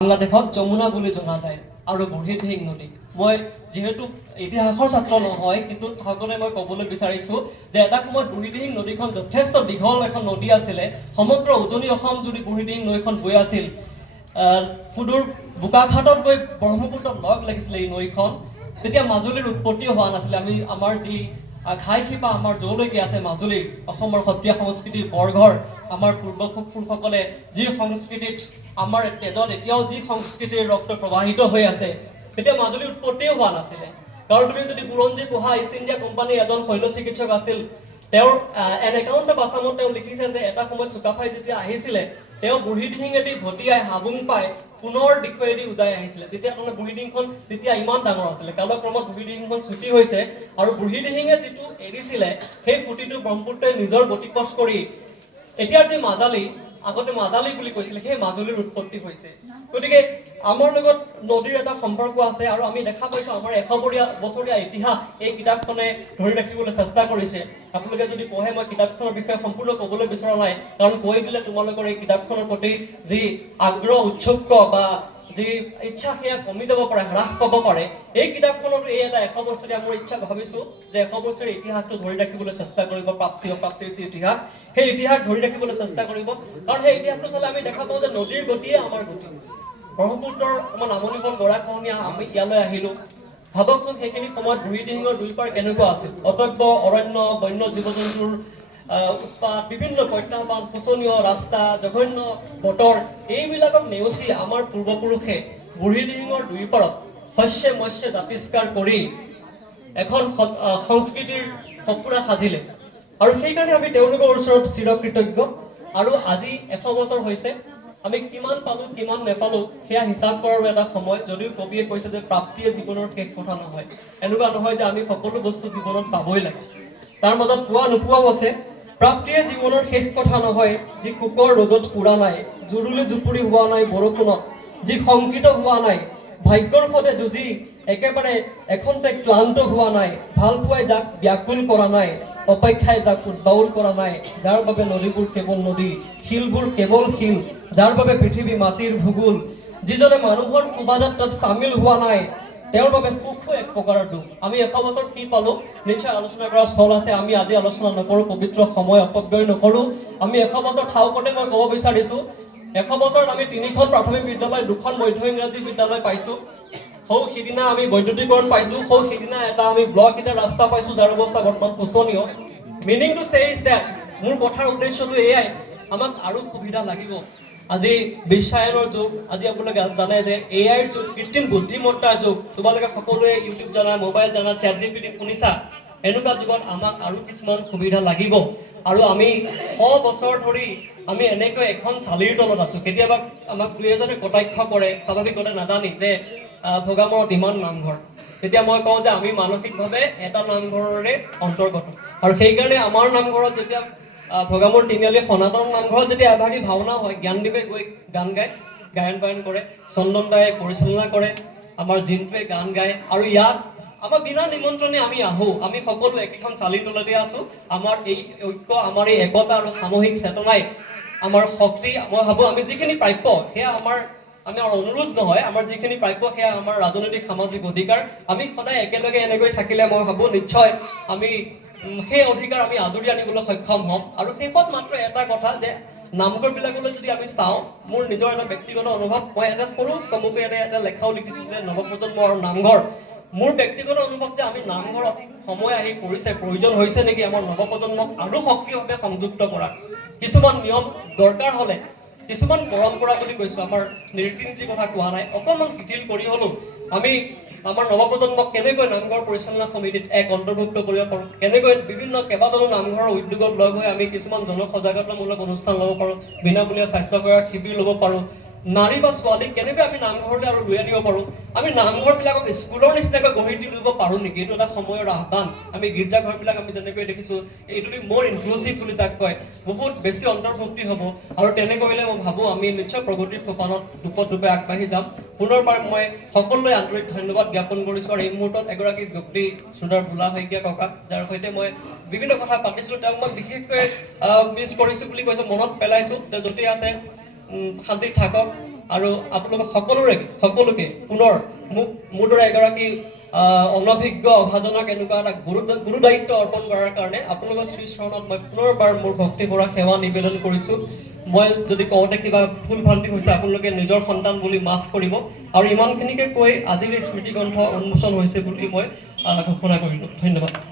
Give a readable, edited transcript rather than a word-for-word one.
বাংলাদেশত যমুনা বুলি জনা যায় আৰু বুঢ়ীদিহিং নদী। মই যেহেতু ইতিহাসৰ ছাত্ৰ নহয়, কিন্তু সকলোৱে মই ক'বলৈ বিচাৰিছোঁ যে এটা সময়ত বুঢ়ীদিহিং নদীখন যথেষ্ট দীঘল এখন নদী আছিলে। সমগ্ৰ উজনি অসম জুৰি বুঢ়ীদিহিং নৈখন বৈ আছিল। সুদূৰ বোকাখাটত গৈ ব্ৰহ্মপুত্ৰত লগ লাগিছিলে এই নৈখন। তেতিয়া মাজুলীৰ উৎপত্তিও হোৱা নাছিলে। আমাৰ যি ঘাই শিপা আমাৰ যলৈকে আছে মাজুলী, অসমৰ সত্ৰীয়া সংস্কৃতিৰ বৰঘৰ, আমাৰ পূৰ্বপুৰুষসকলে যি সংস্কৃতিত আমাৰ তেজত এতিয়াও যি সংস্কৃতিৰ ৰক্ত প্ৰবাহিত হৈ আছে, তেতিয়া মাজুলীৰ উৎপত্তিও হোৱা নাছিলে। কাৰণ তুমি যদি বুৰঞ্জী পঢ়া, ইষ্ট ইণ্ডিয়া কোম্পানীৰ এজন শল্য চিকিৎসক আছিল, তেওঁৰ এন একাউণ্ট অফ আছামত তেওঁ লিখিছে যে এটা সময়ত চুকাফাই যেতিয়া আহিছিলে, তেওঁ বুঢ়ীদিহিঙেদি ভটিয়াই হাবুং পাই পুনৰ দিশেদি উজাই আহিছিলে। তেতিয়া তাৰমানে বুঢ়ীদিহিংখন তেতিয়া ইমান ডাঙৰ আছিলে। কালক্ৰমত বুঢ়ীদিহিংখন ছুটি হৈছে আৰু বুঢ়ীদিহিঙে যিটো এৰিছিলে সেই সুঁতিটো ব্ৰহ্মপুত্ৰই নিজৰ গতিপথ কৰি এতিয়াৰ যি মাজালী, আগতে মাজালী বুলি কৈছিলে, সেই মাজুলীৰ উৎপত্তি হৈছে। গতিকে আমাৰ লগত নদীৰ এটা সম্পৰ্ক আছে আৰু আমি দেখা পাইছোঁ আমাৰ 100 বছৰীয়া ইতিহাস এই কিতাপখনে ধৰি ৰাখিবলৈ চেষ্টা কৰিছে। আপোনালোকে যদি পঢ়ে, মই কিতাপখনৰ বিষয়ে সম্পূৰ্ণ ক'বলৈ বিচৰা নাই, কাৰণ কৈ দিলে তোমালোকৰ এই কিতাপখনৰ প্ৰতি যি আগ্ৰহ, উৎসুক বা যি ইচ্ছা সেয়া কমি যাব পাৰে, হ্ৰাস পাব পাৰে। এই কিতাপখনতো এই এটা 100 বছৰীয়া মোৰ ইচ্ছা, ভাবিছোঁ যে 100 বছৰীয়া ইতিহাসটো ধৰি ৰাখিবলৈ চেষ্টা কৰিব। প্ৰাপ্তিৰ যি ইতিহাস, সেই ইতিহাস ধৰি ৰাখিবলৈ চেষ্টা কৰিব। কাৰণ সেই ইতিহাসটো চালে আমি দেখা পাওঁ যে নদীৰ গতিয়ে আমাৰ গতি। ব্ৰহ্মপুত্ৰৰ আমাৰ নামনিখন গৰাখহনীয়া, আমি ইয়ালৈ আহিলোঁ। ভাবকচোন সেইখিনি সময়ত বুঢ়ীদিহিঙৰ দুই পাৰ কেনেকুৱা আছিল। অটব্য অৰণ্য, বন্য জীৱ জন্তুৰ উৎপাত, বিভিন্ন প্ৰত্যাহ্বান, শোচনীয় ৰাস্তা, জঘন্য বতৰ, এইবিলাকক নেওচি আমাৰ পূৰ্বপুৰুষে বুঢ়ীদিহিঙৰ দুই পাৰত শস্যে মস্যে জাতিষ্কাৰ কৰি এখন সংস্কৃতিৰ সঁফুৰা সাজিলে। আৰু সেইকাৰণে আমি তেওঁলোকৰ ওচৰত চিৰকৃতজ্ঞ। আৰু আজি 100 বছৰ হৈছে, আমি কিমান পালো কিমান নেপালো সেয়া হিচাপ কৰাৰো এটা সময়। যদিও কবিয়ে কৈছে যে প্ৰাপ্তিয়ে জীৱনৰ শেষ কথা নহয়, এনেকুৱা নহয় যে আমি সকলো বস্তু জীৱনত পাবই লাগে। তাৰ মাজত পোৱা নোপোৱাও আছে। প্ৰাপ্তিয়ে জীৱনৰ শেষ কথা নহয়, যি শোকৰ ৰ'দত পুৰা নাই, জুৰুলি জুপুৰি হোৱা নাই বৰষুণত, যি শংকিত হোৱা নাই, ভাগ্যৰ সৈতে যুঁজি একেবাৰে এখন্তে ক্লান্ত হোৱা নাই, ভাল পোৱাই যাক ব্যাকুল কৰা নাই, অপেক্ষাই যাক উদ্বাউল কৰা নাই, যাৰ বাবে নদীবোৰ কেৱল নদী, শিলবোৰ কেৱল শিল, যাৰ বাবে পৃথিৱী মাটিৰ ভূগোল, যিজনে মানুহৰ শোভাযাত্ৰাত চামিল হোৱা নাই, তেওঁৰ বাবে সুখো এক প্ৰকাৰৰ দুখ। আমি 100 বছৰ কি পালো নিশ্চয় আলোচনা কৰাৰ স্থল আছে। আমি আজি আলোচনা নকৰোঁ, পবিত্ৰ সময় অপব্যয় নকৰোঁ। আমি 100 বছৰ থাওকতে মই ক'ব বিচাৰিছোঁ, 100 বছৰত আমি 3খন প্ৰাথমিক বিদ্যালয়, 2খন মধ্য ইংৰাজী বিদ্যালয় পাইছোঁ। সৌ সিদিনা আমি বৈদ্যুতিকৰণ পাইছোঁ। সৌ সিদিনা এটা আমি ব্লক ইটাৰ ৰাস্তা পাইছোঁ, যাৰ অৱস্থা বৰ্তমান শোচনীয়। Meaning to say is that, মোৰ কথাৰ উদ্দেশ্যটো এয়াই, আমাক আৰু সুবিধা লাগিব। আজি বিশ্বায়নৰ যুগ, আজি আপোনালোকে জানে যে AI যুগ, কৃত্ৰিম বুদ্ধিমত্তাৰ যুগ। তোমালোকে সকলোৱে ইউটিউব জানা, মোবাইল জানা, ChatGPT শুনিছা। এনেকুৱা যুগত আমাক আৰু কিছুমান সুবিধা লাগিব। আৰু আমি 100 বছৰ ধৰি আমি এনেকৈ এখন চালিৰ তলত আছোঁ। কেতিয়াবা আমাক দুই এজনে কটাক্ষ কৰে, স্বাভাৱিকতে নাজানি, যে ভোগামৰত ইমান নামঘৰ। তেতিয়া মই কওঁ যে আমি মানসিকভাৱে এটা নামঘৰৰে অন্তৰ্গত। আৰু সেইকাৰণে আমাৰ নামঘৰত যেতিয়া ভোগামূৰ তিনিআলি সনাতন নামঘৰত যেতিয়া এভাগী ভাওনা হয়, জ্ঞানদীপে গৈ গান গায়, গায়ন বায়ন কৰে, চন্দন দাই পৰিচালনা কৰে, আমাৰ জিন্টুৱে গান গায়। আৰু ইয়াত আমাৰ বিনা নিমন্ত্ৰণে আমি আহোঁ। আমি সকলো একেখন চালিৰ তলতে আছোঁ। আমাৰ এই ঐক্য, আমাৰ এই একতা আৰু সামূহিক চেতনাই আমাৰ শক্তি। মই ভাবোঁ আমি যিখিনি প্ৰাপ্য সেয়া আমাৰ অনুৰোধ নহয়, আমাৰ যিখিনি প্ৰাপ্য সেয়া আমাৰ ৰাজনৈতিক সামাজিক অধিকাৰ। আমি সদায় একেলগে এনেকৈ থাকিলে মই ভাবোঁ নিশ্চয় আমি সেই অধিকাৰ আমি আজৰি আনিবলৈ সক্ষম হ'ম। আৰু শেষত মাত্ৰ এটা কথা, যে নামঘৰবিলাকলৈ যদি আমি চাওঁ, মোৰ নিজৰ এটা ব্যক্তিগত অনুভৱ, মই এটা সৰু চমুকৈ এটা লেখাও লিখিছোঁ যে নৱপ্ৰজন্ম আৰু নামঘৰ। মোৰ ব্যক্তিগত অনুভৱ যে আমি নামঘৰত সময় আহি পৰিছে, প্ৰয়োজন হৈছে নেকি আমাৰ নৱপ্ৰজন্মক আৰু সক্ৰিয়ভাৱে সংযুক্ত কৰাৰ। কিছুমান নিয়ম দৰকাৰ হ'লে, কিছুমান পৰম্পৰা বুলি কৈছোঁ, আমাৰ ৰীতি নীতিৰ কথা কোৱা নাই, অকণমান শিথিল কৰি হ'লেও আমি আমাৰ নৱপ্ৰজন্মক কেনেকৈ নামঘৰ পৰিচালনা সমিতিত অন্তৰ্ভুক্ত কৰিব পাৰোঁ, কেনেকৈ বিভিন্ন কেইবাজনো নামঘৰৰ উদ্যোগত লগ হৈ আমি কিছুমান জনসজাগতামূলক অনুষ্ঠান ল'ব পাৰোঁ, বিনামূলীয়া স্বাস্থ্যসেৱা শিবিৰ ল'ব পাৰোঁ, নাৰী বা ছোৱালীক কেনেকৈ আমি নামঘৰলৈ আৰু লৈ আনিব পাৰোঁ, আমি নামঘৰবিলাকক স্কুলৰ নিচিনাকৈ গঢ়ি তুলিব পাৰোঁ নেকি, এইটো এটা সময়ৰ আহ্বান। আমি গীৰ্জাঘৰবিলাক আমি যেনেকৈ দেখিছোঁ, এইটো মোৰ ইনক্লুচিভ বুলি যাক কয়, বহুত বেছি অন্তৰ্ভুক্তি হ'ব। আৰু তেনে কৰিলে মই ভাবোঁ আমি নিশ্চয় প্ৰগতিৰ সোপানত দুপে আগবাঢ়ি যাম। পুনৰবাৰ মই সকলোৱে আন্তৰিক ধন্যবাদ জ্ঞাপন কৰিছোঁ। আৰু এই মুহূৰ্তত এগৰাকী ব্যক্তি, শ্ৰীধৰ ভোলা শইকীয়া ককা, যাৰ সৈতে মই বিভিন্ন কথা পাতিছিলোঁ, তেওঁক মই বিশেষকৈ মিছ কৰিছোঁ বুলি কৈছোঁ, মনত পেলাইছোঁ। তেওঁ য'তেই আছে শান্তিত থাকক। আৰু আপোনালোক সকলোকে পুনৰ মোৰ দৰে এগৰাকী অনভিজ্ঞ অভাজনক এনেকুৱা এটা গুৰু দায়িত্ব অৰ্পণ কৰাৰ কাৰণে আপোনালোকৰ শ্ৰীচৰণত মই পুনৰবাৰ মোৰ ভক্তিভৰা সেৱা নিবেদন কৰিছোঁ মই যদি কওঁতে কিবা ভুল ভ্ৰান্তি হৈছে আপোনালোকে নিজৰ সন্তান বুলি মাফ কৰিব আৰু ইমানখিনিকে কৈ আজিৰ এই স্মৃতিগ্ৰন্থ উন্মোচন হৈছে বুলি মই ঘোষণা কৰিলোঁ ধন্যবাদ